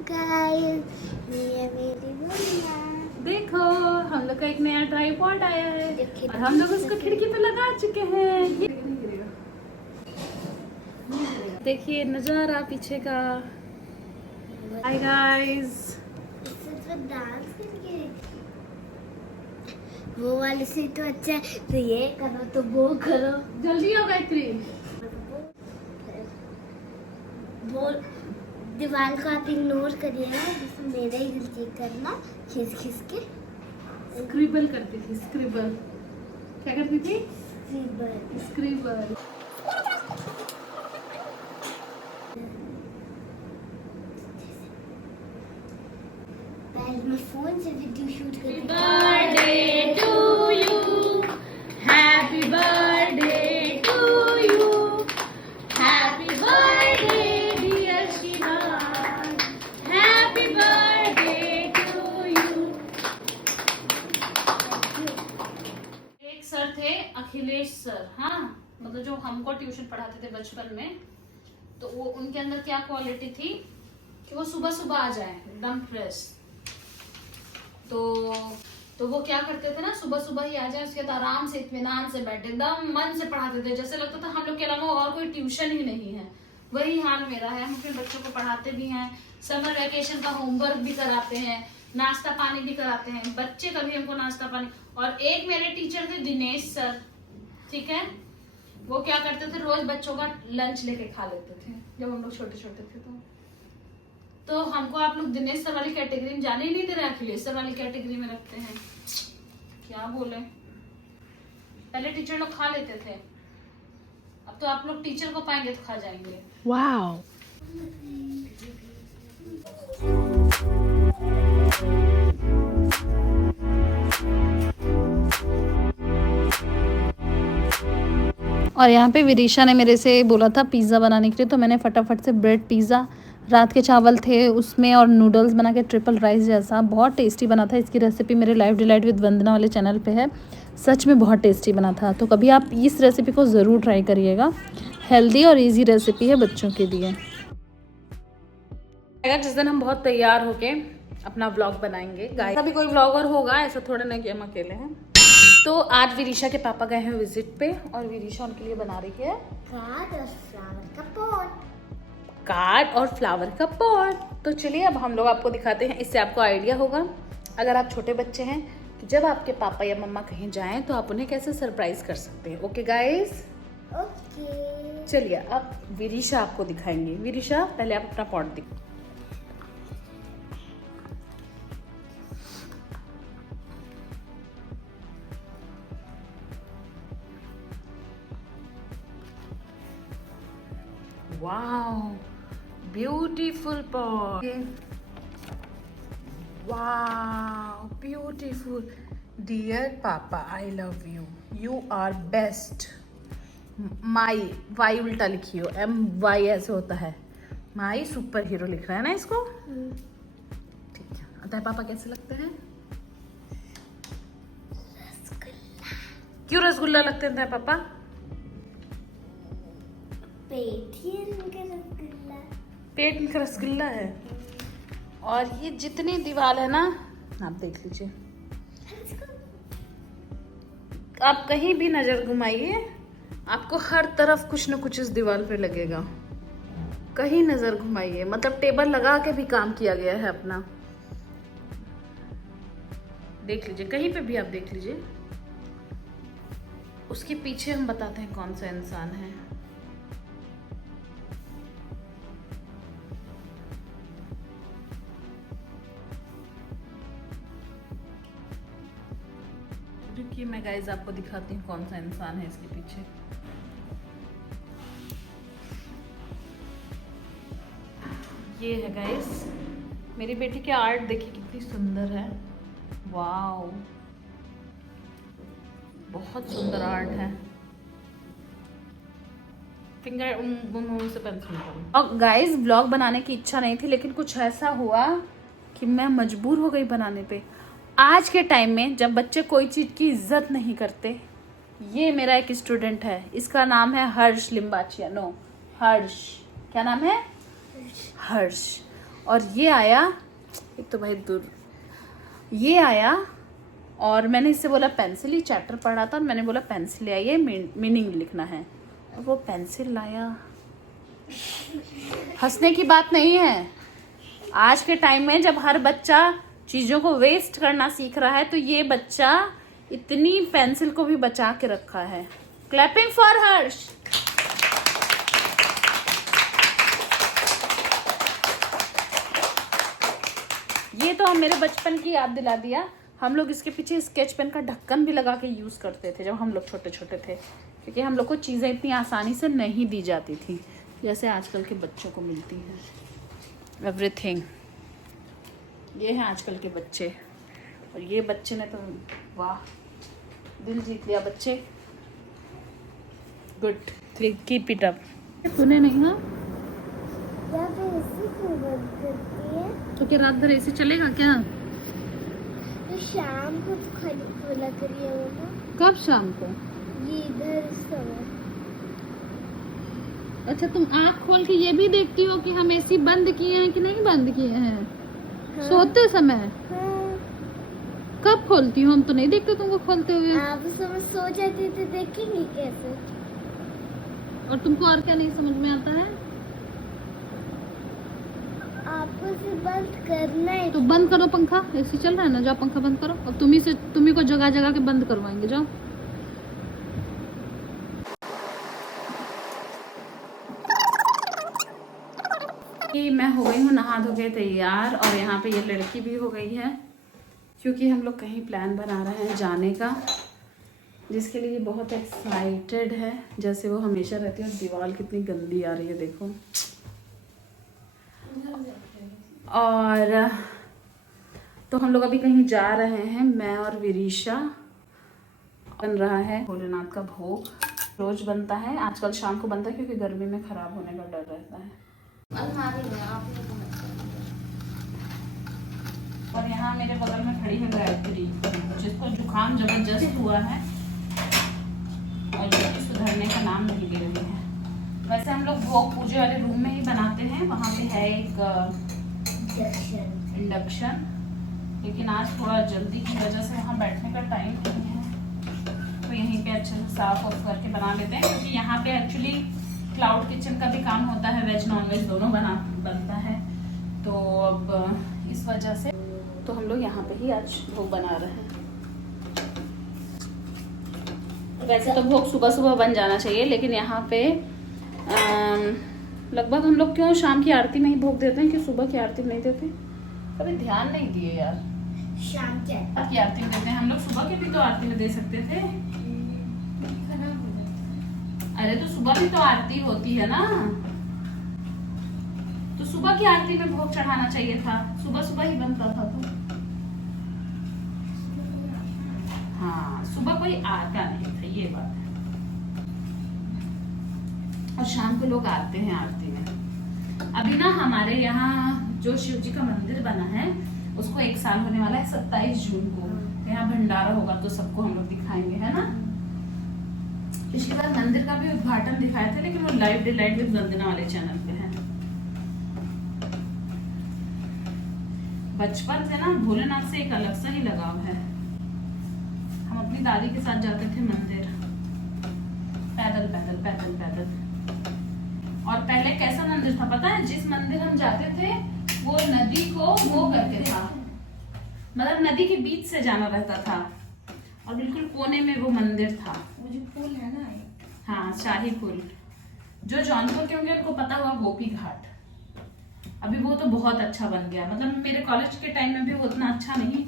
Guys, ये मेरी मम्मा। देखो हम लोग का एक नया ट्राइपॉड आया है और हम लोग उसको खिड़की पे लगा चुके हैं। ये देखिए नजारा पीछे का। हाय गाइस, इससे तो डांस करेंगे। वो वाली से तो अच्छा है, तो ये करो तो वो करो। जल्दी हो गायत्री। वो दीवार को आप इग्नोर करिएगा, जैसे मेरा ही गलती करना, खिस खिस के स्क्रिबल करती थी। स्क्रिबल क्या करती थी? स्क्रिबल। स्क्रिबल। पहले मैं फोन से वीडियो शूट करती थी। Birthday to you, happy birthday to you, happy birthday dear Shivan, happy birthday to you. एक सर थे अखिलेश सर, हाँ मतलब जो हमको ट्यूशन पढ़ाते थे बचपन में, तो वो उनके अंदर क्या क्वालिटी थी कि वो सुबह सुबह आ जाए एकदम फ्रेश। तो वो क्या करते थे ना, सुबह सुबह ही आ जाए, उसके बाद आराम से इत्मीनान से बैठे एकदम मन से पढ़ाते थे, जैसे लगता था हम लोग के अलावा और कोई ट्यूशन ही नहीं है। वही हाल मेरा है, हम अपने बच्चों को पढ़ाते भी हैं, समर वेकेशन का होमवर्क भी कराते हैं, नाश्ता पानी भी कराते हैं, बच्चे कभी हमको नाश्ता पानी। और एक मेरे टीचर थे दिनेश सर, ठीक है, वो क्या करते थे रोज बच्चों का लंच लेके खा लेते थे जब हम लोग छोटे छोटे थे। तो हमको आप लोग दिनेश सर वाली कैटेगरी में जाने ही नहीं दे रहे, अखिलेश सर वाली कैटेगरी में रखते हैं। क्या बोले, पहले टीचर लोग खा लेते थे, अब तो आप लोग टीचर को पाएंगे तो खा जाएंगे। वाओ। और यहाँ पे विदिशा ने मेरे से बोला था पिज़्ज़ा बनाने के लिए, तो मैंने फटाफट से ब्रेड पिज़्ज़ा, रात के चावल थे उसमें और नूडल्स बना के ट्रिपल राइस जैसा, बहुत टेस्टी बना था। इसकी रेसिपी मेरे लाइफ डिलाइट विद वंदना वाले चैनल पे है, सच में बहुत टेस्टी बना था। तो कभी आप इस रेसिपी को ज़रूर ट्राई करिएगा, हेल्दी और इजी रेसिपी है बच्चों के लिए। जिस दिन हम बहुत तैयार होके अपना व्लॉग बनाएंगे, गाइस अभी कोई व्लॉगर होगा, ऐसा थोड़ा ना कि हम अकेले हैं। तो आज विदिशा के पापा गए हैं विजिट पे और विदिशा उनके लिए बना रही है कार्ड और फ्लावर का पॉट। तो चलिए अब हम लोग आपको दिखाते हैं, इससे आपको आइडिया होगा अगर आप छोटे बच्चे हैं कि जब आपके पापा या मम्मा कहीं जाएं तो आप उन्हें कैसे सरप्राइज कर सकते हैं। Okay guys, okay. चलिए अब विदिशा आपको दिखाएंगे। विदिशा पहले आप अपना पॉट दिखाओ। Wow, beautiful pot. Wow, beautiful. Dear Papa, I love you. You are best. माई, वाई उल्टा लिखी हो, MY ऐसे होता है, माई सुपर हीरो लिख रहा है ना इसको। ठीक है, अतः पापा कैसे लगते हैं? क्यों रसगुल्ला लगते हैं पापा? पेट इनका रसगुल्ला है। और ये जितनी दीवार है ना, आप देख लीजिए, आप कहीं भी नजर घुमाइए आपको हर तरफ कुछ ना कुछ इस दीवार पे लगेगा। कहीं नजर घुमाइए, मतलब टेबल लगा के भी काम किया गया है अपना। देख लीजिए, कहीं पे भी आप देख लीजिए, उसके पीछे हम बताते हैं कौन सा इंसान है। कि मैं गाइस आपको दिखाती हूँ कौन सा इंसान है इसके पीछे। ये है गाइस मेरी बेटी की आर्ट, देखिए कितनी सुंदर है। वाओ, बहुत सुंदर आर्ट है। फिंगर मुंह से पेंसिल करूँ। और गाइस ब्लॉग बनाने की इच्छा नहीं थी, लेकिन कुछ ऐसा हुआ कि मैं मजबूर हो गई बनाने पे। आज के टाइम में जब बच्चे कोई चीज़ की इज्जत नहीं करते, ये मेरा एक स्टूडेंट है, इसका नाम है हर्ष लिम्बाचिया। नो, हर्ष, क्या नाम है? हर्ष। और ये आया, एक तो भाई दूर, ये आया और मैंने इससे बोला पेंसिल, ही चैप्टर पढ़ा था और मैंने बोला पेंसिल ले आइए, मीनिंग लिखना है, और वो पेंसिल लाया। हंसने की बात नहीं है, आज के टाइम में जब हर बच्चा चीज़ों को वेस्ट करना सीख रहा है तो ये बच्चा इतनी पेंसिल को भी बचा के रखा है। क्लैपिंग फॉर हर्ष। ये तो हम मेरे बचपन की याद दिला दिया। हम लोग इसके पीछे स्केच पेन का ढक्कन भी लगा के यूज़ करते थे जब हम लोग छोटे छोटे थे, क्योंकि हम लोग को चीज़ें इतनी आसानी से नहीं दी जाती थी जैसे आजकल के बच्चों को मिलती है एवरीथिंग। ये हैं आजकल के बच्चे, और ये बच्चे ने तो वाह दिल जीत लिया बच्चे। Good, keep it up. तूने नहीं ना तो क्या रात भर ऐसे चलेगा क्या? तो शाम को खोला करिए मम्मा। कब शाम को? ये इधर समय। अच्छा, तुम आँख खोल के ये भी देखती हो कि हम एसी बंद किए हैं कि नहीं बंद किए हैं? हाँ। सोते समय? हाँ। कब खोलती हो? हम तो नहीं देखते तुमको खोलते हुए। आप समय सो जाती तो देखेंगे कैसे? और तुमको और क्या नहीं समझ में आता है? आपको से बंद करना है तो बंद करो पंखा, एसी चल रहा है ना, जाओ पंखा बंद करो। अब तुम्ही को जगह जगह के बंद करवाएंगे, जाओ। कि मैं हो गई हूँ नहा धो के तैयार, और यहाँ पे ये लड़की भी हो गई है, क्योंकि हम लोग कहीं प्लान बना रहे हैं जाने का, जिसके लिए बहुत एक्साइटेड है, जैसे वो हमेशा रहती है। और दीवार कितनी गंदी आ रही है देखो। और तो हम लोग अभी कहीं जा रहे हैं, मैं और विरीशा। बन रहा है भोलेनाथ का भोग, रोज बनता है, आजकल शाम को बनता है क्योंकि गर्मी में खराब होने का डर रहता है। और यहाँ मेरे बगल में खड़ी है गायत्री, जिसको जुकाम जबरदस्त हुआ है और जो कि सुधरने का नाम नहीं ले रही है। वैसे हम लोग भोग पूजे वाले रूम में ही बनाते हैं, वहाँ पे है एक इंडक्शन, लेकिन आज थोड़ा जल्दी की वजह से वहाँ बैठने का टाइम नहीं है, तो यहीं पे अच्छे से साफ ऑफ करके बना लेते हैं, क्योंकि यहाँ पे एक्चुअली क्लाउड किचन का भी काम होता है, वेज नॉन वेज दोनों बनता है, तो अब इस वजह से तो हम लोग यहाँ पे ही आज भोग बना रहे हैं। वैसे तो भोग सुबह सुबह बन जाना चाहिए, लेकिन यहाँ पे लगभग हम लोग क्यों शाम की आरती में ही भोग देते हैं कि सुबह की आरती में नहीं देते? कभी ध्यान नहीं दिए यार। शाम की आरती में देते हैं हम लोग, सुबह की भी तो आरती में दे सकते थे। अरे तो सुबह भी तो आरती होती है ना, तो सुबह की आरती में भोग चढ़ाना चाहिए था, सुबह सुबह ही बनता था। तो हाँ, सुबह कोई आता नहीं था, ये बात है। और शाम को लोग आते हैं आरती में। अभी ना हमारे यहाँ जो शिव जी का मंदिर बना है उसको 1 साल होने वाला है 27 जून को। यहाँ भंडारा होगा तो सबको हम लोग दिखाएंगे, है ना। पिछली बार मंदिर का भी उद्घाटन दिखाए थे, लेकिन वो लाइव डिलाइट विद वंदना वाले चैनल पे है। बचपन से ना भोलेनाथ से एक अलग सा ही लगाव है। हम अपनी दादी के साथ जाते थे मंदिर, पैदल पैदल पैदल पैदल। और पहले कैसा मंदिर था पता है? जिस मंदिर हम जाते थे वो नदी को वो करके था, मतलब नदी के बीच से जाना रहता था, और बिल्कुल कोने में वो मंदिर था। वो जो पुल है ना, हाँ, शाही पुल। जो जौनपुर के होंगे उनको पता हुआ गोपी घाट। अभी वो तो बहुत अच्छा बन गया, मतलब मेरे कॉलेज के टाइम में भी वो उतना अच्छा नहीं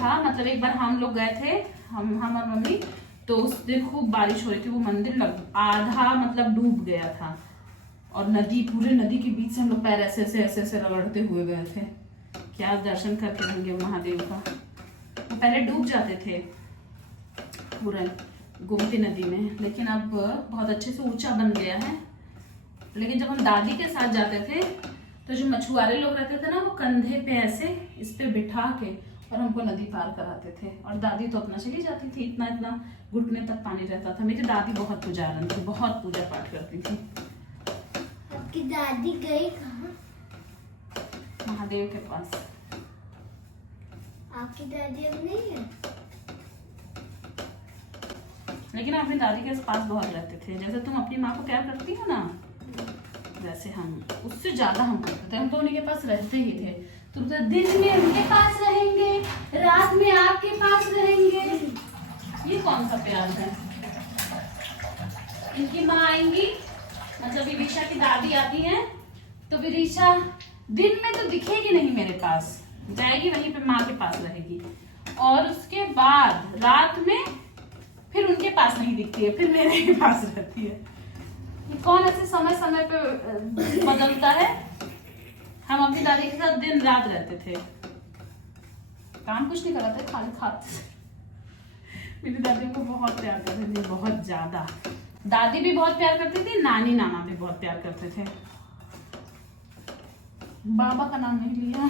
था। मतलब एक बार हम लोग गए थे, हम और मम्मी, तो उस दिन खूब बारिश हो रही थी, वो मंदिर आधा मतलब डूब गया था, और नदी, पूरे नदी के बीच से हम लोग पैर ऐसे ऐसे ऐसे ऐसे रगड़ते हुए गए थे। क्या दर्शन करके रहेंगे महादेव का। वो पहले डूब जाते थे पूरा गोमती नदी में, लेकिन अब बहुत अच्छे से ऊंचा बन गया है। लेकिन जब हम दादी के साथ जाते थे तो जो मछुआरे लोग रहते थे ना, वो कंधे पे ऐसे इस पे बिठा के और हमको नदी पार कराते थे, और दादी तो अपना चली जाती थी। इतना इतना घुटने तक पानी रहता था। मेरी दादी बहुत पुजारन थी, बहुत पूजा पाठ करती थी। आपकी दादी गई कहाँ? महादेव के पास। आपकी दादी अब नहीं है? लेकिन हम अपनी दादी के पास बहुत रहते थे। जैसे तुम अपनी माँ को प्यार करती हो ना, वैसे हम उससे ज्यादा हम करते थे। हम तो उन्हीं के पास रहते ही थे। तुम तो दिन में उनके पास रहेंगे, रात में आपके पास रहेंगे। ये कौन सा प्यार है? इनकी माँ आएंगी, मतलब विदिशा की दादी आती है, तो विदिशा दिन में तो दिखेगी नहीं मेरे पास, जाएगी वहीं पे माँ के पास रहेगी, और उसके बाद रात में फिर उनके पास नहीं दिखती है, फिर मेरे के पास रहती है। ये कौन ऐसे समय समय पे बदलता है? हम अपनी दादी के साथ दिन रात रहते थे, काम कुछ नहीं कराते, खाली खाते। मेरी दादी को बहुत प्यार करती थी, बहुत ज्यादा। दादी भी बहुत प्यार करती थी, नानी नाना भी बहुत प्यार करते थे। बाबा का नाम नहीं लिया,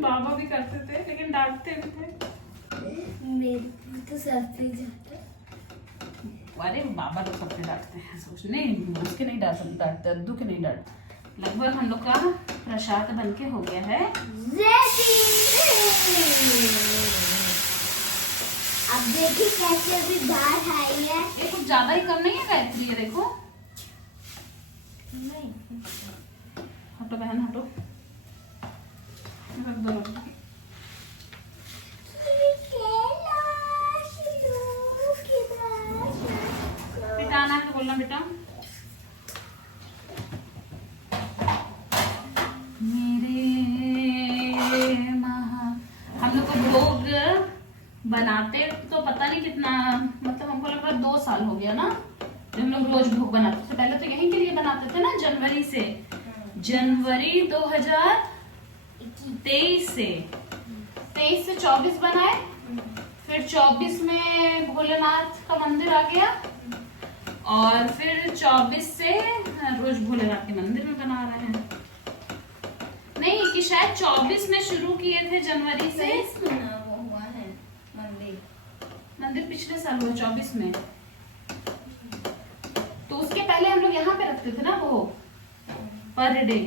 बाबा भी करते थे लेकिन डांटते भी थे। मेरे तो सब पे जाता। अरे बाबा लोग सबके डांटते हैं, सोच नहीं, उसके नहीं डांटते, अद्दू के नहीं डांटते। लगभग हम लोग का प्रसाद बन के हो गया है। अब देखिए कैसे अभी दाल आई है। ये कुछ ज्यादा ही कम नहीं है गायत्री? ये देखो। नहीं, हटो बहन हटो, रख दो, रख दो। बेटा आना के बोलना बेटा। मेरे हम लोग को भोग बनाते तो पता नहीं कितना, मतलब हमको लगभग 2 साल हो गया ना, जब हम लोग रोज भोग बनाते थे। पहले तो यहीं के लिए बनाते थे ना, जनवरी से, जनवरी 2023 से 24 बनाए। फिर 24 में भोलेनाथ का मंदिर आ गया, और फिर 24 से रोज भोलेनाथ के मंदिर में बना रहे हैं। नहीं कि शायद 24 में शुरू किए थे, जनवरी से हुआ है मंदिर पिछले साल हुआ 24 में। तो उसके पहले हम लोग यहाँ पे रखते थे ना वो पर डे,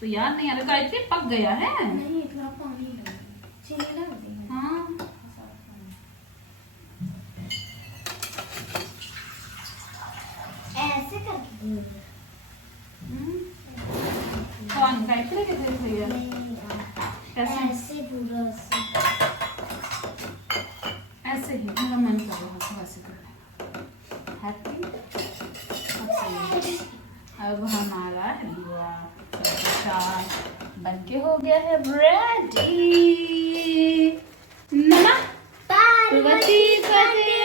तो याद नहीं आ रहा। गायत्री पक गया है? नहीं, थोड़ा पानी चीनी लग गई। हाँ ऐसे करके कौन गायत्री के थे भैया? कैसे? ऐसे पूरा ऐसे ही मेरा मन कर रहा था वैसे करने। हैप्पी। अब हमारा हलवा बन के हो गया है रेडी। नमः पार्वती पते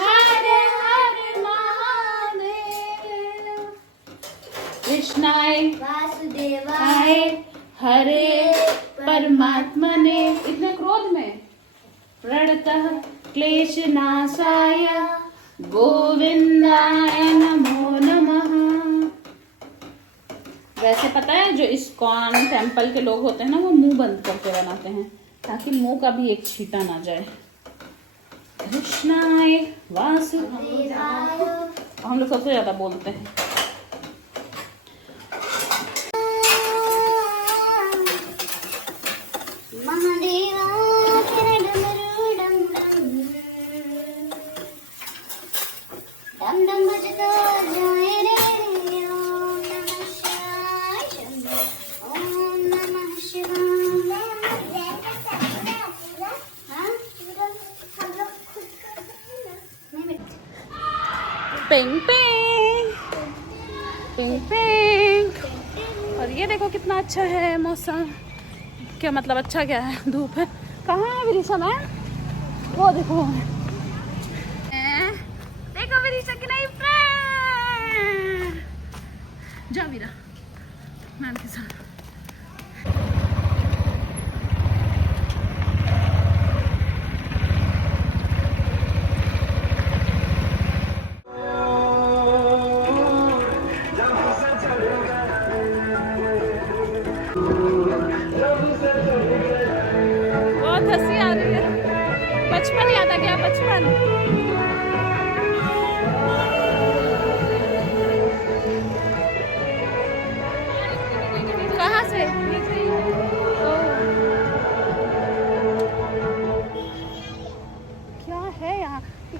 हर हर महादेव, कृष्णाय वासुदेवाय हरे परमात्मने। इतने क्रोध में प्रणतः क्लेश नाशाय गोविंदाय नमो नमः। वैसे पता है जो इस्कॉन टेम्पल के लोग होते हैं ना, वो मुंह बंद करके बनाते हैं ताकि मुंह का भी एक छींटा ना जाए। कृष्णाय वासुदेवाय, हम लोग सबसे ज्यादा बोलते हैं। Ping ping ping ping. और ये देखो कितना अच्छा है मौसम। क्या मतलब अच्छा क्या है? धूप है। कहाँ है विदिशा मैम? वो देखो, देखो विदिशा की नई फ्रेंड। जा वीरा मैम के साथ। बहुत हंसी आ रही है, बचपन याद आ गया।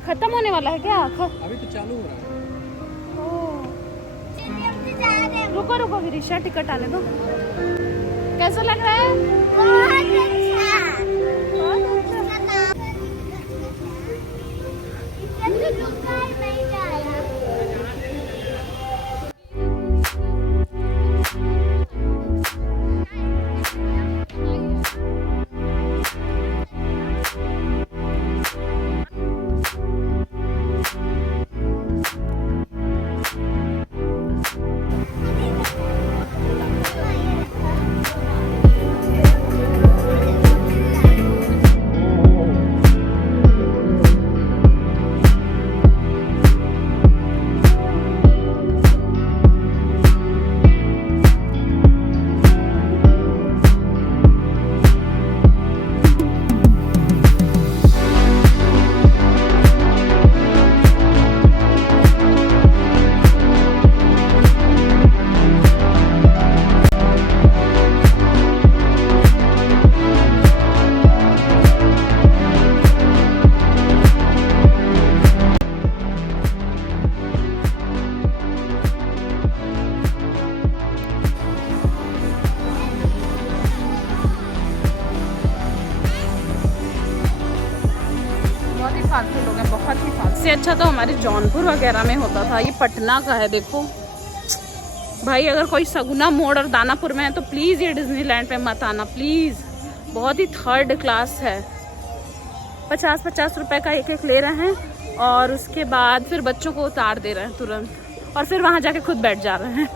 खत्म होने वाला है क्या? अभी तो चालू हो रहा है। रुको रुको विरिशा, टिकट आने दो। कैसा लग रहा है? बहुत अच्छा। नहीं जा रहा। फालतू लोग हैं, बहुत ही फालतू। इससे अच्छा तो हमारे जौनपुर वगैरह में होता था। ये पटना का है देखो भाई। अगर कोई सगुना मोड़ और दानापुर में है तो प्लीज़ ये डिज्नीलैंड पे मत आना प्लीज़। बहुत ही थर्ड क्लास है। 50-50 रुपए का एक ले रहे हैं और उसके बाद फिर बच्चों को उतार दे रहे हैं तुरंत, और फिर वहाँ जाके खुद बैठ जा रहे हैं।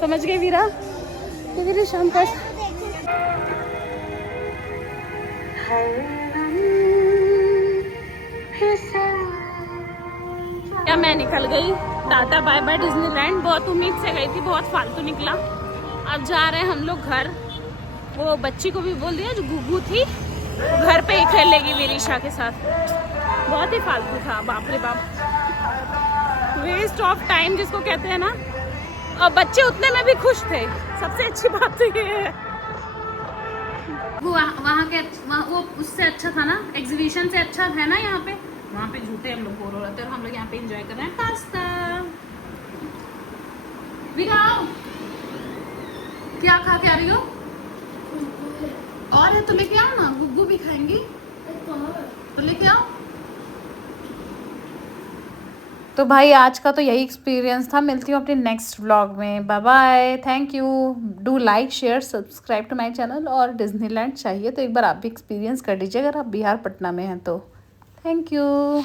समझ गए वीरा? तो वीरा शाम का क्या मैं निकल गई। Tata bye bye Disneyland. बहुत उम्मीद से गई थी, बहुत फालतू निकला। अब जा रहे हैं हम लोग घर। वो बच्ची को भी बोल दिया जो गुगू थी घर पे ही खेलेगी विरिशा के साथ। बहुत ही फालतू था, बाप रे बाप। वेस्ट ऑफ टाइम जिसको कहते हैं ना। और बच्चे उतने में भी खुश थे, सबसे अच्छी बात तो ये है। वो वहाँ के वो उससे अच्छा था ना, एग्जीबिशन से अच्छा है ना यहाँ पे। वहाँ पे झूठे हम लोग बोर हो रहे थे और हम लोग यहाँ पे एंजॉय कर रहे हैं पास्ता। विराम क्या खा के आ रही हो? और है तो लेके आओ ना, गुग्गू भी खाएंगी तो लेके आओ। तो भाई आज का तो यही एक्सपीरियंस था। मिलती हूँ अपने नेक्स्ट व्लॉग में। Bye bye, thank you. Do like share subscribe to my channel. और डिज्नीलैंड चाहिए तो एक बार आप भी एक्सपीरियंस कर लीजिए अगर आप बिहार पटना में हैं तो। Thank you.